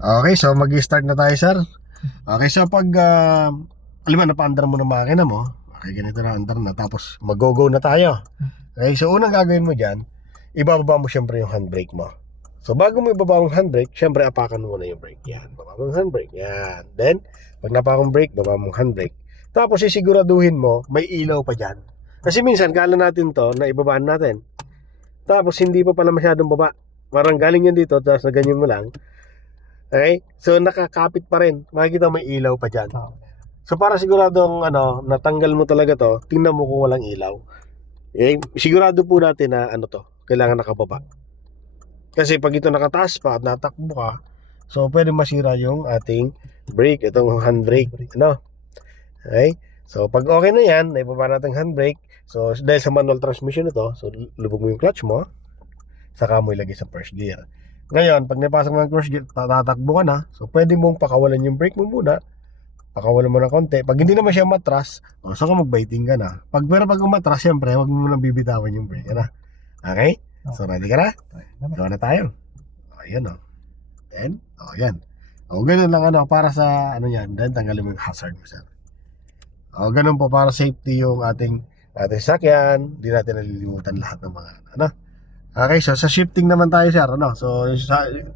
Okay, so mag-start na tayo, sir. Okay, so pag alam mo, napaandar mo ng makina mo. Okay, ganito na, andar na. Tapos mag-go na tayo. Okay, so unang gagawin mo dyan, ibababa mo syempre yung handbrake mo. So bago mo ibaba yung handbrake, syempre apakan mo na yung brake. Yan, baba mo yung handbrake. Yan. Then, pag napakang brake, baba mo yung handbrake. Tapos sisiguraduhin mo, may ilaw pa dyan. Kasi minsan, kala natin to, na ibabaan natin. Tapos hindi pa pala masyadong baba. Parang galing yan dito, tapos na ganyan mo lang. Okay? So nakakapit pa rin. Makikita may ilaw pa dyan. So para siguradong natanggal mo talaga to, tingnan mo kung walang ilaw. Okay? Sigurado po natin na to, kailangan nakababa. Kasi pag ito nakataas pa at natakbo ka, so pwede masira yung ating brake, itong handbrake. Okay? So pag okay na yan, naibaba natin handbrake. So dahil sa manual transmission ito, so lubog mo yung clutch mo, saka mo ilagay sa first gear. Ngayon, pag napasok mo ng first gear, tatakbo ka na. So, pwede mong pakawalan yung brake mo muna. Pakawalan mo ng konti. Pag hindi naman siya matras, saka mag-biting ka na. Pero pag umatras, syempre, huwag mo nang bibitawan yung brake. Okay? So, ready ka na? Gawa na tayo. Ayan o. Then, yan. Ganun lang para sa, yan. Then, tanggalin mo yung hazard mo, sir. Ganun po para safety yung ating sakyan. Hindi natin nalilimutan lahat ng mga, Okay, so sa shifting naman tayo, sir. So,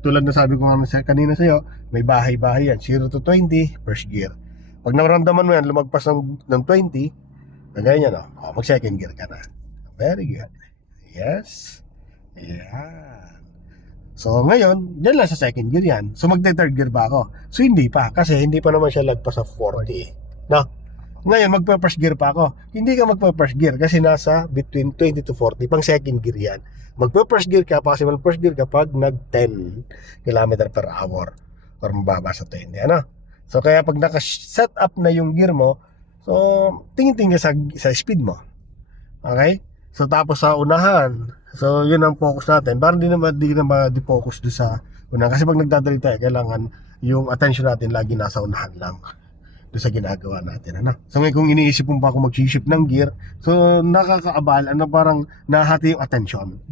tulad na sabi ko kanina sa'yo, may bahay-bahay yan. 0 to 20, first gear. Pag naramdaman mo yan, lumagpas ng 20, ganyan, mag second gear ka na. Very good. Yes. Yan. So, ngayon, dyan lang sa second gear yan. So, magte-third gear ba ako? So, hindi pa. Kasi hindi pa naman siya lagpas sa 40. Ngayon, magpa-first gear pa ako. Hindi ka magpa-first gear kasi nasa between 20 to 40. Pang second gear yan. Magpa-first gear ka, possible first gear kapag nag-10 km per hour or mababa sa 20. So, kaya pag naka-set up na yung gear mo, so, tingin-tingin sa speed mo. Okay? So, tapos sa unahan. So, yun ang focus natin. Parang di na ma-focus doon sa unahan. Kasi pag nagdadali tayo, kailangan yung attention natin lagi nasa unahan lang sa ginagawa natin. So ngayon kung iniisip mo pa kung mag-shift ng gear, so nakakaabala, parang nahati yung attention.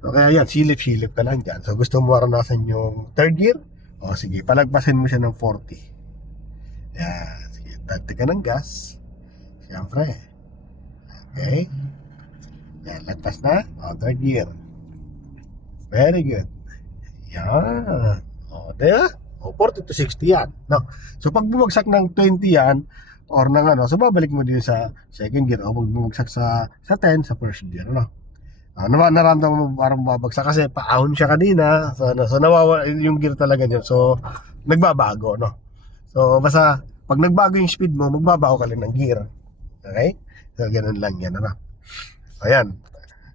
So kaya yan, silip-silip ka lang dyan. So gusto mo maranasan yung third gear? Sige, palagpasin mo siya ng 40. Yan, sige, dagdag ka ng gas. Siyempre. Okay. Yan, lagpas na. Third gear. Very good. Yan. Diba? 40 to 60 yan. So pag bumagsak ng 20 yan, or ng so babalik mo din sa second gear, o pag bumagsak sa 10, sa first gear, naramdaman mo parang babagsak kasi paahon siya kanina. So nawawala yung gear talaga niyan. So nagbabago, So basta pag nagbago yung speed mo, magbabago ka lang ng gear. Okay? So ganun lang yan, Ayan.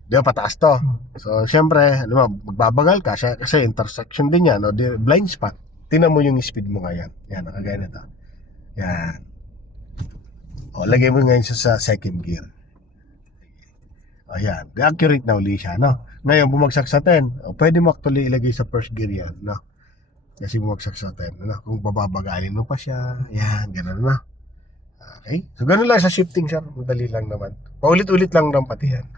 Di ba pataas to? So syempre, magbabagal ka kasi intersection din yan, blind spot. Tingnan mo yung speed mo ngayon. Yan, nakagaya nito. Yan. Lagay mo ngayon sa second gear. Ayan. Accurate na uli siya, Ngayon, bumagsak sa 10. Pwede mo actually ilagay sa first gear yan, Kasi bumagsak sa 10, Kung bababagalin mo pa siya. Yan, gano'n, Okay? So, gano'n lang sa shifting, sir. Madali lang naman. Paulit-ulit lang pati yan.